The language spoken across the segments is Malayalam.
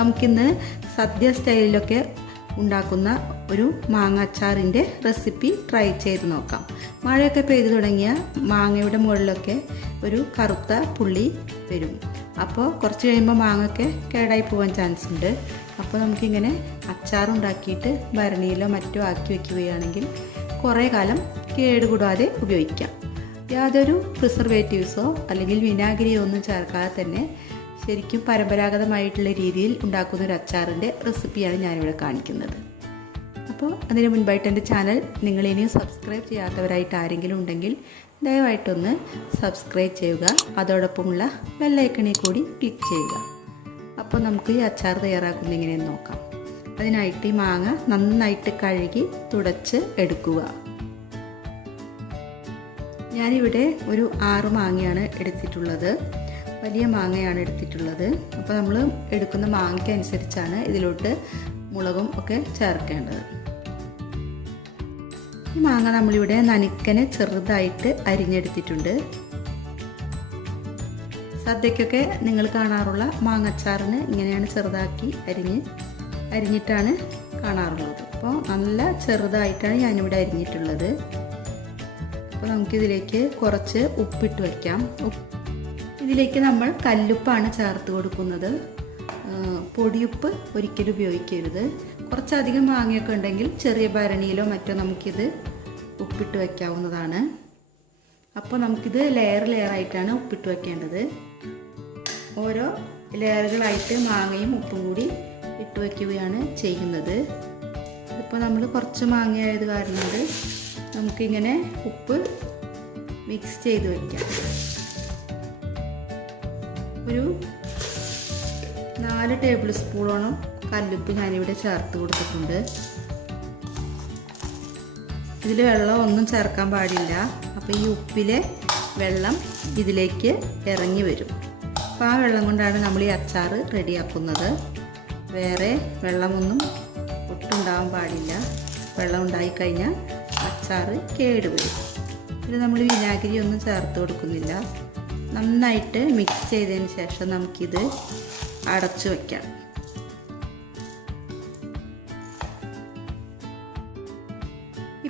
നമുക്കിന്ന് സദ്യ സ്റ്റൈലിലൊക്കെ ഉണ്ടാക്കുന്ന ഒരു മാങ്ങാച്ചാറിൻ്റെ റെസിപ്പി ട്രൈ ചെയ്ത് നോക്കാം. മഴയൊക്കെ പെയ്തു തുടങ്ങിയ മാങ്ങയുടെ മുകളിലൊക്കെ ഒരു കറുത്ത പുള്ളി വരും. അപ്പോൾ കുറച്ച് കഴിയുമ്പോൾ മാങ്ങയൊക്കെ കേടായി പോകാൻ ചാൻസ് ഉണ്ട്. അപ്പോൾ നമുക്കിങ്ങനെ അച്ചാറുണ്ടാക്കിയിട്ട് ഭരണിയിലോ മറ്റോ ആക്കി വയ്ക്കുകയാണെങ്കിൽ കുറേ കാലം കേടുകൂടാതെ ഉപയോഗിക്കാം. യാതൊരു പ്രിസർവേറ്റീവ്സോ അല്ലെങ്കിൽ വിനാഗിരിയോ ഒന്നും ചേർക്കാതെ തന്നെ ശരിക്കും പരമ്പരാഗതമായിട്ടുള്ള രീതിയിൽ ഉണ്ടാക്കുന്ന ഒരു അച്ചാറിൻ്റെ റെസിപ്പിയാണ് ഞാനിവിടെ കാണിക്കുന്നത്. അപ്പോൾ അതിന് മുൻപായിട്ട് എൻ്റെ ചാനൽ നിങ്ങളിനിയും സബ്സ്ക്രൈബ് ചെയ്യാത്തവരായിട്ട് ആരെങ്കിലും ഉണ്ടെങ്കിൽ ദയവായിട്ടൊന്ന് സബ്സ്ക്രൈബ് ചെയ്യുക. അതോടൊപ്പമുള്ള ബെല്ലൈക്കണിൽ കൂടി ക്ലിക്ക് ചെയ്യുക. അപ്പോൾ നമുക്ക് ഈ അച്ചാർ തയ്യാറാക്കുന്നത് എങ്ങനെയെന്ന് നോക്കാം. അതിനായിട്ട് ഈ മാങ്ങ നന്നായിട്ട് കഴുകി തുടച്ച് എടുക്കുക. ഞാനിവിടെ ഒരു 6 മാങ്ങയാണ് എടുത്തിട്ടുള്ളത്. വലിയ മാങ്ങയാണ് എടുത്തിട്ടുള്ളത്. അപ്പോൾ നമ്മൾ എടുക്കുന്ന മാങ്ങയ്ക്ക് അനുസരിച്ചാണ് ഇതിലോട്ട് മുളകും ഒക്കെ ചേർക്കേണ്ടത്. ഈ മാങ്ങ നമ്മളിവിടെ നനുക്കനെ ചെറുതായിട്ട് അരിഞ്ഞെടുത്തിട്ടുണ്ട്. സദ്യക്കൊക്കെ നിങ്ങൾ കാണാറുള്ള മാങ്ങച്ചാറിന് ഇങ്ങനെയാണ് ചെറുതാക്കി അരിഞ്ഞിട്ടാണ് കാണാറുള്ളത്. അപ്പോൾ നല്ല ചെറുതായിട്ടാണ് ഞാനിവിടെ അരിഞ്ഞിട്ടുള്ളത്. അപ്പോൾ നമുക്കിതിലേക്ക് കുറച്ച് ഉപ്പിട്ട് വയ്ക്കാം. ഇതിലേക്ക് നമ്മൾ കല്ലുപ്പാണ് ചേർത്ത് കൊടുക്കുന്നത്. പൊടിയുപ്പ് ഒരിക്കലും ഉപയോഗിക്കരുത്. കുറച്ചധികം മാങ്ങയൊക്കെ ഉണ്ടെങ്കിൽ ചെറിയ ഭരണിയിലോ മറ്റോ നമുക്കിത് ഉപ്പിട്ട് വയ്ക്കാവുന്നതാണ്. അപ്പോൾ നമുക്കിത് ലെയറായിട്ടാണ് ഉപ്പിട്ട് വയ്ക്കേണ്ടത്. ഓരോ ലെയറുകളായിട്ട് മാങ്ങയും ഉപ്പും കൂടി ഇട്ട് വയ്ക്കുകയാണ് ചെയ്യുന്നത്. ഇപ്പോൾ നമ്മൾ കുറച്ച് മാങ്ങയായത് കാരണം കൊണ്ട് നമുക്കിങ്ങനെ ഉപ്പ് മിക്സ് ചെയ്ത് വയ്ക്കാം. ഒരു 4 ടേബിൾ സ്പൂണോളം കല്ലുപ്പ് ഞാനിവിടെ ചേർത്ത് കൊടുത്തിട്ടുണ്ട്. ഇതിൽ വെള്ളം ഒന്നും ചേർക്കാൻ പാടില്ല. അപ്പോൾ ഈ ഉപ്പിലെ വെള്ളം ഇതിലേക്ക് ഇറങ്ങി വരും. അപ്പോൾ ആ വെള്ളം കൊണ്ടാണ് നമ്മൾ ഈ അച്ചാർ റെഡിയാക്കുന്നത്. വേറെ വെള്ളമൊന്നും ഒട്ടുണ്ടാവാൻ പാടില്ല. വെള്ളം ഉണ്ടായിക്കഴിഞ്ഞാൽ അച്ചാർ കേടുവരും. ഇത് നമ്മൾ വിനാഗിരി ഒന്നും ചേർത്ത് കൊടുക്കുന്നില്ല. നന്നായിട്ട് മിക്സ് ചെയ്തതിന് ശേഷം നമുക്കിത് അടച്ചു വയ്ക്കാം.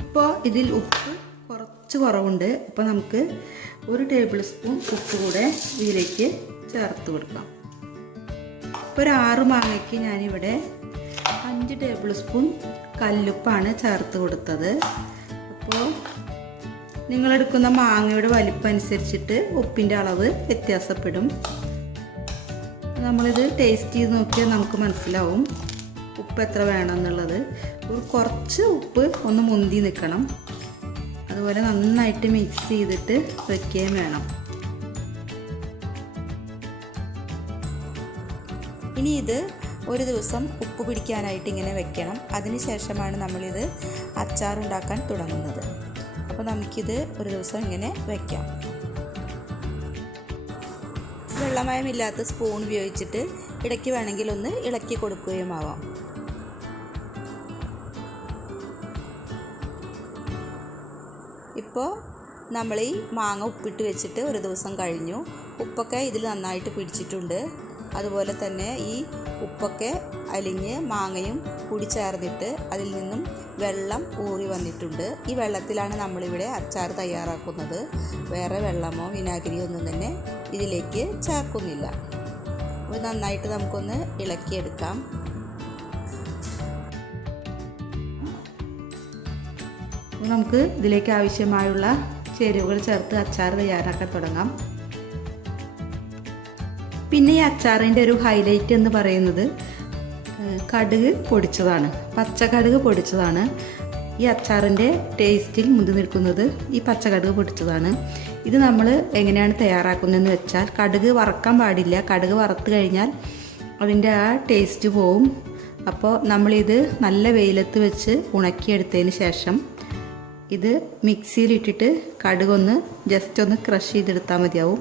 ഇപ്പോൾ ഇതിൽ ഉപ്പ് കുറച്ച് കുറവുണ്ട്. അപ്പോൾ നമുക്ക് 1 ടേബിൾ സ്പൂൺ ഉപ്പ് കൂടെ ഇതിലേക്ക് ചേർത്ത് കൊടുക്കാം. ഇപ്പോൾ ഒരു 6 മാങ്ങയ്ക്ക് ഞാനിവിടെ 5 ടേബിൾ സ്പൂൺ കല്ലുപ്പാണ് ചേർത്ത് കൊടുത്തത്. അപ്പോൾ നിങ്ങളെടുക്കുന്ന മാങ്ങയുടെ വലിപ്പം അനുസരിച്ചിട്ട് ഉപ്പിൻ്റെ അളവ് വ്യത്യാസപ്പെടും. നമ്മളിത് ടേസ്റ്റ് ചെയ്ത് നോക്കിയാൽ നമുക്ക് മനസ്സിലാവും ഉപ്പ് എത്ര വേണമെന്നുള്ളത്. കുറച്ച് ഉപ്പ് ഒന്ന് മുന്തി നിൽക്കണം. അതുപോലെ നന്നായിട്ട് മിക്സ് ചെയ്തിട്ട് വയ്ക്കുകയും വേണം. ഇനി ഇത് ഒരു ദിവസം ഉപ്പ് പിടിക്കാനായിട്ട് ഇങ്ങനെ വെക്കണം. അതിനുശേഷമാണ് നമ്മളിത് അച്ചാറുണ്ടാക്കാൻ തുടങ്ങുന്നത്. അപ്പോൾ നമുക്കിത് ഒരു ദിവസം ഇങ്ങനെ വയ്ക്കാം. വെള്ളമയമില്ലാത്ത സ്പൂൺ ഉപയോഗിച്ചിട്ട് ഇടയ്ക്ക് വേണമെങ്കിൽ ഒന്ന് ഇളക്കി കൊടുക്കുകയും ആവാം. ഇപ്പോൾ നമ്മൾ ഈ മാങ്ങ ഉപ്പിട്ട് വെച്ചിട്ട് ഒരു ദിവസം കഴിഞ്ഞു. ഉപ്പൊക്കെ ഇതിൽ നന്നായിട്ട് പിടിച്ചിട്ടുണ്ട്. അതുപോലെ തന്നെ ഈ ഉപ്പൊക്കെ അലിഞ്ഞ് മാങ്ങയും കൂടി ചേർന്നിട്ട് അതിൽ നിന്നും വെള്ളം ഊറി വന്നിട്ടുണ്ട്. ഈ വെള്ളത്തിലാണ് നമ്മളിവിടെ അച്ചാർ തയ്യാറാക്കുന്നത്. വേറെ വെള്ളമോ വിനാഗിരിയോ ഒന്നും തന്നെ ഇതിലേക്ക് ചേർക്കുന്നില്ല. അപ്പോൾ നന്നായിട്ട് നമുക്കൊന്ന് ഇളക്കിയെടുക്കാം. നമുക്ക് ഇതിലേക്ക് ആവശ്യമായുള്ള ചേരുവകൾ ചേർത്ത് അച്ചാർ തയ്യാറാക്കാൻ തുടങ്ങാം. പിന്നെ ഈ അച്ചാറിൻ്റെ ഒരു ഹൈലൈറ്റ് എന്ന് പറയുന്നത് കടുക് പൊടിച്ചതാണ്. പച്ചക്കടുക് പൊടിച്ചതാണ്. ഈ അച്ചാറിൻ്റെ ടേസ്റ്റിൽ മുന്തി നിൽക്കുന്നത് ഈ പച്ചക്കടുക് പൊടിച്ചതാണ്. ഇത് നമ്മൾ എങ്ങനെയാണ് തയ്യാറാക്കുന്നതെന്ന് വെച്ചാൽ കടുക് വറക്കാൻ പാടില്ല. കടുക് വറുത്ത് കഴിഞ്ഞാൽ അതിൻ്റെ ആ ടേസ്റ്റ് പോവും. അപ്പോൾ നമ്മളിത് നല്ല വെയിലത്ത് വെച്ച് ഉണക്കിയെടുത്തതിന് ശേഷം ഇത് മിക്സിയിലിട്ടിട്ട് കടുകൊന്ന് ജസ്റ്റ് ഒന്ന് ക്രഷ് ചെയ്തെടുത്താൽ മതിയാവും.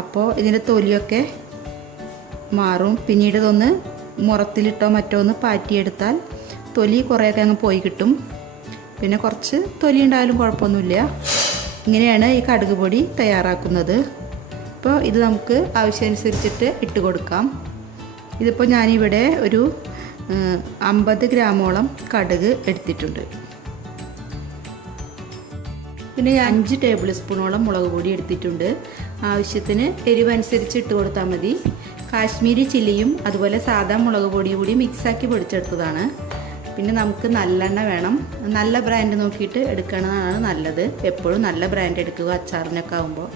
അപ്പോൾ ഇതിൻ്റെ തൊലിയൊക്കെ മാറും. പിന്നീട് ഇതൊന്ന് മുറത്തിലിട്ടോ മറ്റോ ഒന്ന് പാറ്റിയെടുത്താൽ തൊലി കുറേയൊക്കെ അങ്ങ് പോയി കിട്ടും. പിന്നെ കുറച്ച് തൊലി ഉണ്ടായാലും കുഴപ്പമൊന്നുമില്ല. ഇങ്ങനെയാണ് ഈ കടുക് പൊടി തയ്യാറാക്കുന്നത്. അപ്പോൾ ഇത് നമുക്ക് ആവശ്യമനുസരിച്ചിട്ട് ഇട്ട് കൊടുക്കാം. ഇതിപ്പോൾ ഞാനിവിടെ ഒരു 50 ഗ്രാമോളം കടുക് എടുത്തിട്ടുണ്ട്. പിന്നെ 5 ടേബിൾ സ്പൂണോളം മുളക് പൊടി എടുത്തിട്ടുണ്ട്. ആവശ്യത്തിന് എരിവനുസരിച്ച് ഇട്ട് കൊടുത്താൽ മതി. കാശ്മീരി ചില്ലിയും അതുപോലെ സാധാ മുളക് പൊടിയും കൂടി മിക്സാക്കി പൊടിച്ചെടുത്തതാണ്. പിന്നെ നമുക്ക് നല്ലെണ്ണ വേണം. നല്ല ബ്രാൻഡ് നോക്കിയിട്ട് എടുക്കണതാണ് നല്ലത്. എപ്പോഴും നല്ല ബ്രാൻഡ് എടുക്കുക അച്ചാറിനൊക്കെ ആകുമ്പോൾ.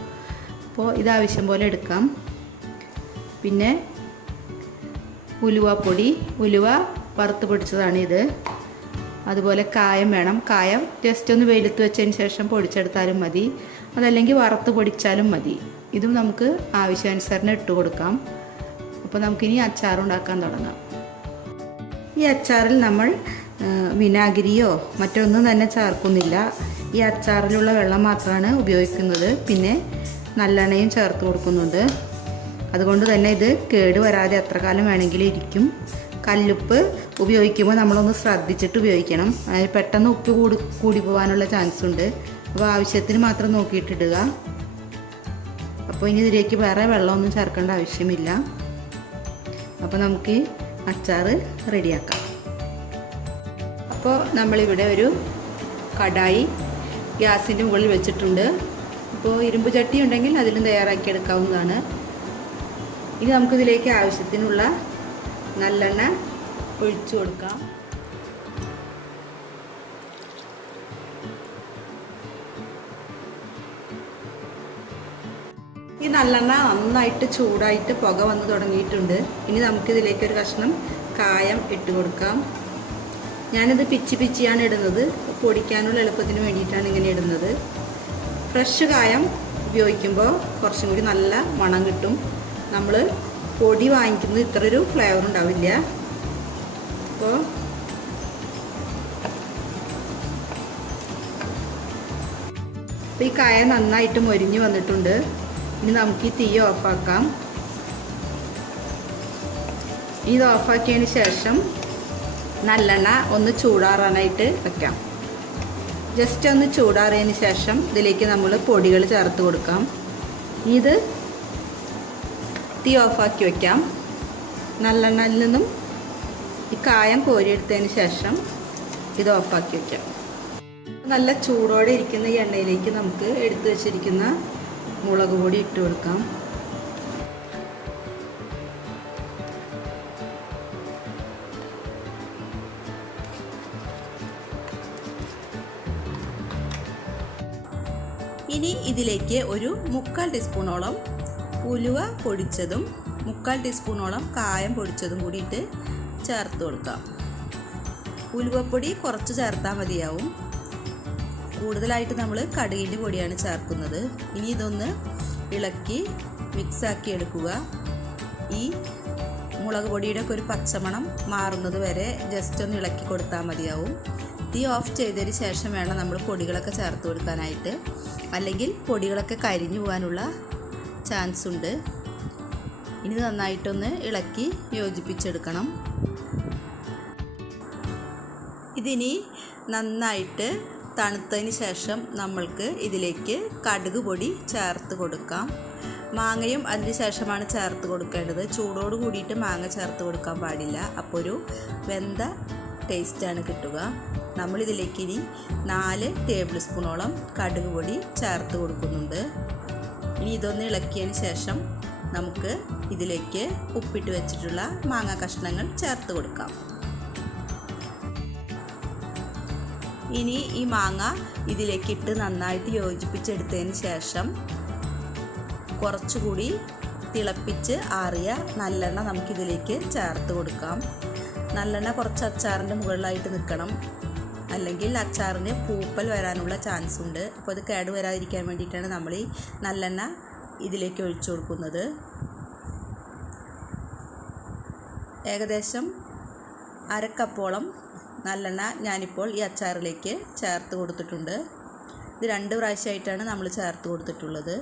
അപ്പോൾ ഇത് ആവശ്യം പോലെ എടുക്കാം. പിന്നെ ഉലുവപ്പൊടി, ഉലുവ വറുത്ത് പൊടിച്ചതാണ് ഇത്. അതുപോലെ കായം വേണം. കായം ജസ്റ്റ് ഒന്ന് വെയിലത്ത് വെച്ചതിന് ശേഷം പൊടിച്ചെടുത്താലും മതി, അതല്ലെങ്കിൽ വറുത്ത് പൊടിച്ചാലും മതി. ഇതും നമുക്ക് ആവശ്യാനുസരണം ഇട്ട് കൊടുക്കാം. അപ്പോൾ നമുക്കിനി അച്ചാർ ഉണ്ടാക്കാൻ തുടങ്ങാം. ഈ അച്ചാറിൽ നമ്മൾ വിനാഗിരിയോ മറ്റൊന്നും തന്നെ ചേർക്കുന്നില്ല. ഈ അച്ചാറിലുള്ള വെള്ളം മാത്രമാണ് ഉപയോഗിക്കുന്നത്. പിന്നെ നല്ലെണ്ണയും ചേർത്ത് കൊടുക്കുന്നുണ്ട്. അതുകൊണ്ട് തന്നെ ഇത് കേട് വരാതെ എത്ര കാലം വേണമെങ്കിലും ഇരിക്കും. കല്ലുപ്പ് ഉപയോഗിക്കുമ്പോൾ നമ്മളൊന്ന് ശ്രദ്ധിച്ചിട്ട് ഉപയോഗിക്കണം. പെട്ടെന്ന് ഉപ്പ് കൂടി പോകാനുള്ള ചാൻസ് ഉണ്ട്. അപ്പോൾ ആവശ്യത്തിന് മാത്രം നോക്കിയിട്ടിടുക. അപ്പോൾ ഇനി ഇതിലേക്ക് വേറെ വെള്ളമൊന്നും ചേർക്കേണ്ട ആവശ്യമില്ല. അപ്പോൾ നമുക്ക് അച്ചാർ റെഡിയാക്കാം. അപ്പോൾ നമ്മളിവിടെ ഒരു കടായി ഗ്യാസിൻ്റെ മുകളിൽ വെച്ചിട്ടുണ്ട്. അപ്പോൾ ഇരുമ്പ് ചട്ടി ഉണ്ടെങ്കിൽ അതിലും തയ്യാറാക്കി എടുക്കാവുന്നതാണ്. ഇനി നമുക്കിതിലേക്ക് ആവശ്യത്തിനുള്ള നല്ലെണ്ണ ഒഴിച്ചു കൊടുക്കാം. ഈ നല്ലെണ്ണ നന്നായിട്ട് ചൂടായിട്ട് പുക വന്ന് തുടങ്ങിയിട്ടുണ്ട്. ഇനി നമുക്കിതിലേക്ക് ഒരു കഷ്ണം കായം ഇട്ട് കൊടുക്കാം. ഞാനിത് പിച്ചിയാണ് ഇടുന്നത്. പൊടിക്കാനുള്ള എളുപ്പത്തിന് വേണ്ടിയിട്ടാണ് ഇങ്ങനെ ഇടുന്നത്. ഫ്രഷ് കായം ഉപയോഗിക്കുമ്പോൾ കുറച്ചും കൂടി നല്ല മണം കിട്ടും. നമ്മൾ പൊടി വാങ്ങിക്കുന്നത് ഇത്രയൊരു ഫ്ലേവർ ഉണ്ടാവില്ല. അപ്പോൾ ഈ കായം നന്നായിട്ട് മൊരിഞ്ഞ് വന്നിട്ടുണ്ട്. ഇനി നമുക്ക് ഈ തീ ഓഫാക്കാം. ഇത് ഓഫാക്കിയതിന് ശേഷം നല്ലെണ്ണ ഒന്ന് ചൂടാറാനായിട്ട് വെക്കാം. ജസ്റ്റ് ഒന്ന് ചൂടാറിയതിന് ശേഷം ഇതിലേക്ക് നമ്മൾ പൊടികൾ ചേർത്ത് കൊടുക്കാം. ഇത് തീ ഓഫാക്കി വയ്ക്കാം. നല്ലെണ്ണയിൽ നിന്നും ഈ കായം കോരിയെടുത്തതിന് ശേഷം ഇത് ഓഫാക്കി വയ്ക്കാം. നല്ല ചൂടോടെ ഇരിക്കുന്ന ഈ എണ്ണയിലേക്ക് നമുക്ക് എടുത്തു വച്ചിരിക്കുന്ന മുളക് പൊടി ഇട്ട് കൊടുക്കാം. ഇനി ഇതിലേക്ക് ഒരു 3/4 ടീസ്പൂണോളം ഉലുവ പൊടിച്ചതും 3/4 ടീസ്പൂണോളം കായം പൊടിച്ചതും കൂടിയിട്ട് ചേർത്ത് കൊടുക്കാം. ഉലുവപ്പൊടി കുറച്ച് ചേർത്താൽ മതിയാവും. കൂടുതലായിട്ട് നമ്മൾ കടുകിൻ്റെ പൊടിയാണ് ചേർക്കുന്നത്. ഇനി ഇതൊന്ന് ഇളക്കി മിക്സാക്കി എടുക്കുക. ഈ മുളക് പൊടിയുടെ ഒക്കെ ഒരു പച്ചമണം മാറുന്നത് വരെ ജസ്റ്റ് ഒന്ന് ഇളക്കി കൊടുത്താൽ മതിയാവും. തീ ഓഫ് ചെയ്തതിന് ശേഷം വേണം നമ്മൾ പൊടികളൊക്കെ ചേർത്ത് കൊടുക്കാനായിട്ട്, അല്ലെങ്കിൽ പൊടികളൊക്കെ കരിഞ്ഞു പോകാനുള്ള ചാൻസ് ഉണ്ട്. ഇനി നന്നായിട്ടൊന്ന് ഇളക്കി യോജിപ്പിച്ചെടുക്കണം. ഇതിനി നന്നായിട്ട് തണുത്തതിന് ശേഷം നമ്മൾക്ക് ഇതിലേക്ക് കടുക് പൊടി ചേർത്ത് കൊടുക്കാം. മാങ്ങയും അതിന് ശേഷമാണ് ചേർത്ത് കൊടുക്കേണ്ടത്. ചൂടോട് കൂടിയിട്ട് മാങ്ങ ചേർത്ത് കൊടുക്കാൻ പാടില്ല. അപ്പോൾ ഒരു വെന്ത ടേസ്റ്റാണ് കിട്ടുക. നമ്മളിതിലേക്ക് ഇനി 4 ടേബിൾ സ്പൂണോളം കടുക് പൊടി ചേർത്ത് കൊടുക്കുന്നുണ്ട്. ഇനി ഇതൊന്ന് ഇളക്കിയതിന് ശേഷം നമുക്ക് ഇതിലേക്ക് ഉപ്പിട്ട് വെച്ചിട്ടുള്ള മാങ്ങ കഷ്ണങ്ങൾ ചേർത്ത് കൊടുക്കാം. ഇനി ഈ മാങ്ങ ഇതിലേക്കിട്ട് നന്നായിട്ട് യോജിപ്പിച്ചെടുത്തതിന് ശേഷം കുറച്ചുകൂടി തിളപ്പിച്ച് ആറിയ നല്ലെണ്ണ നമുക്കിതിലേക്ക് ചേർത്ത് കൊടുക്കാം. നല്ലെണ്ണ കുറച്ച് അച്ചാറിൻ്റെ മുകളിലായിട്ട് നിൽക്കണം, അല്ലെങ്കിൽ അച്ചാറിന് പൂപ്പൽ വരാനുള്ള ചാൻസ് ഉണ്ട്. അപ്പോൾ അത് കേട് വരാതിരിക്കാൻ വേണ്ടിയിട്ടാണ് നമ്മൾ ഈ നല്ലെണ്ണ ഇതിലേക്ക് ഒഴിച്ചു കൊടുക്കുന്നത്. ഏകദേശം 1/2 കപ്പോളം നല്ലെണ്ണ ഞാനിപ്പോൾ ഈ അച്ചാറിലേക്ക് ചേർത്ത് കൊടുത്തിട്ടുണ്ട്. ഇത് 2 പ്രാവശ്യമായിട്ടാണ് നമ്മൾ ചേർത്ത് കൊടുത്തിട്ടുള്ളത്.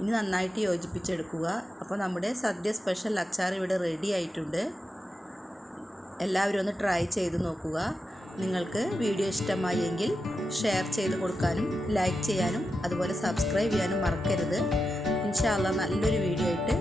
ഇനി നന്നായിട്ട് യോജിപ്പിച്ചെടുക്കുക. അപ്പോൾ നമ്മുടെ സദ്യ സ്പെഷ്യൽ അച്ചാർ ഇവിടെ റെഡി ആയിട്ടുണ്ട്. എല്ലാവരും ഒന്ന് ട്രൈ ചെയ്ത് നോക്കുക. നിങ്ങൾക്ക് വീഡിയോ ഇഷ്ടമായി എങ്കിൽ ഷെയർ ചെയ്ത് കൊടുക്കാനും ലൈക്ക് ചെയ്യാനും അതുപോലെ സബ്സ്ക്രൈബ് ചെയ്യാനും മറക്കരുത്. ഇൻഷാ അല്ലാഹ് നല്ലൊരു വീഡിയോ ആയിട്ട്